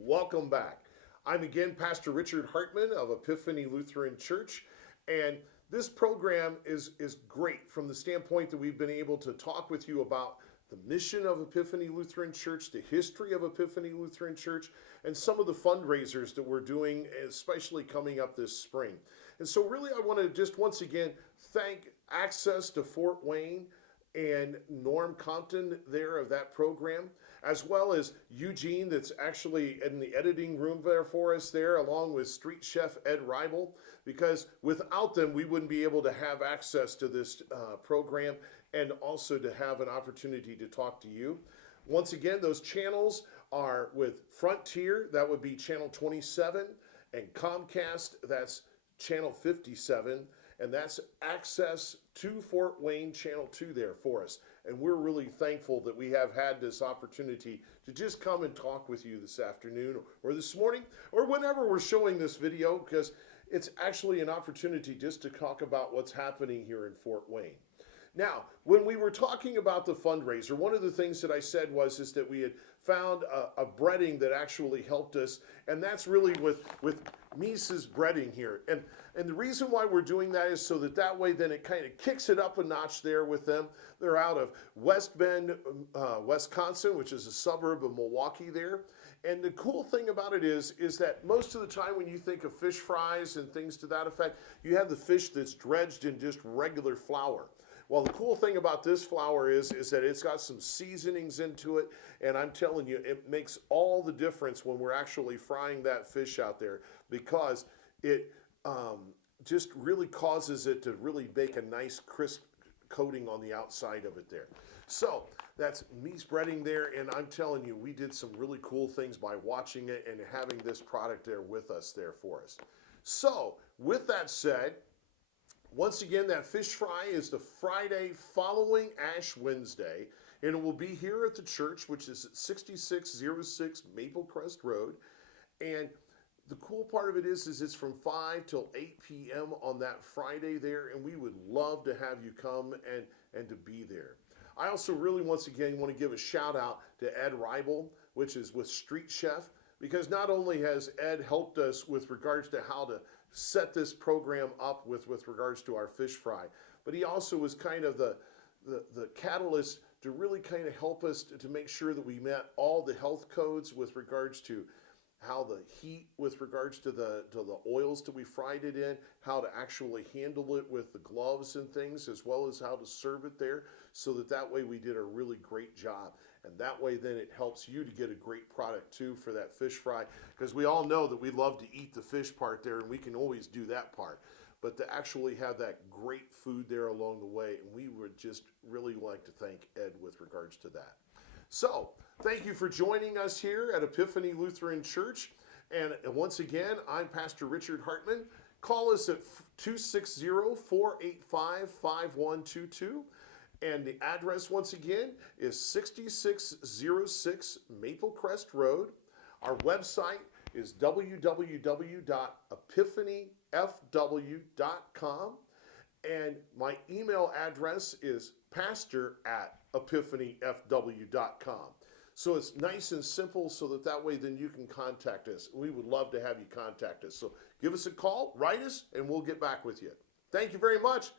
Welcome back. I'm again Pastor Richard Hartman of Epiphany Lutheran Church, and this program is great from the standpoint that we've been able to talk with you about the mission of Epiphany Lutheran Church, the history of Epiphany Lutheran Church, and some of the fundraisers that we're doing, especially coming up this spring. And so really I want to just once again thank Access to Fort Wayne and Norm Compton there of that program, as well as Eugene that's actually in the editing room there for us there, along with Street Chef Ed Reibel, because without them we wouldn't be able to have access to this program and also to have an opportunity to talk to you. Once again, those channels are with Frontier, that would be channel 27, and Comcast, that's channel 57, and that's Access to Fort Wayne channel 2 there for us. And we're really thankful that we have had this opportunity to just come and talk with you this afternoon or this morning or whenever we're showing this video, because it's actually an opportunity just to talk about what's happening here in Fort Wayne. Now, when we were talking about the fundraiser, one of the things that I said is that we had found a breading that actually helped us, and that's really with Mises Breading here. And the reason why we're doing that is so that way then it kind of kicks it up a notch there with them. They're out of West Bend, Wisconsin, which is a suburb of Milwaukee there. And the cool thing about it is that most of the time when you think of fish fries and things to that effect, you have the fish that's dredged in just regular flour. Well, the cool thing about this flour is that it's got some seasonings into it, and I'm telling you, it makes all the difference when we're actually frying that fish out there, because it just really causes it to really make a nice crisp coating on the outside of it there. So that's Mises Breading there, and I'm telling you, we did some really cool things by watching it and having this product there with us there for us. So with that said, once again, that fish fry is the Friday following Ash Wednesday, and it will be here at the church, which is at 6606 Maple Crest Road. And the cool part of it is it's from 5 till 8 p.m. on that Friday there, and we would love to have you come and to be there. I also really, once again, want to give a shout out to Ed Reibel, which is with Street Chef, because not only has Ed helped us with regards to how to set this program up with regards to our fish fry, but he also was kind of the catalyst to really kind of help us to make sure that we met all the health codes with regards to how the heat with regards to the oils that we fried it in, how to actually handle it with the gloves and things, as well as how to serve it there, so that way we did a really great job. And that way then it helps you to get a great product too for that fish fry, because we all know that we love to eat the fish part there, and we can always do that part. But to actually have that great food there along the way, and we would just really like to thank Ed with regards to that. So, thank you for joining us here at Epiphany Lutheran Church. And once again, I'm Pastor Richard Hartman. Call us at 260-485-5122. And the address, once again, is 6606 Maple Crest Road. Our website is www.epiphanyfw.com. And my email address is pastor@epiphanyfw.com. So it's nice and simple, so that way then you can contact us. We would love to have you contact us. So give us a call, write us, and we'll get back with you. Thank you very much.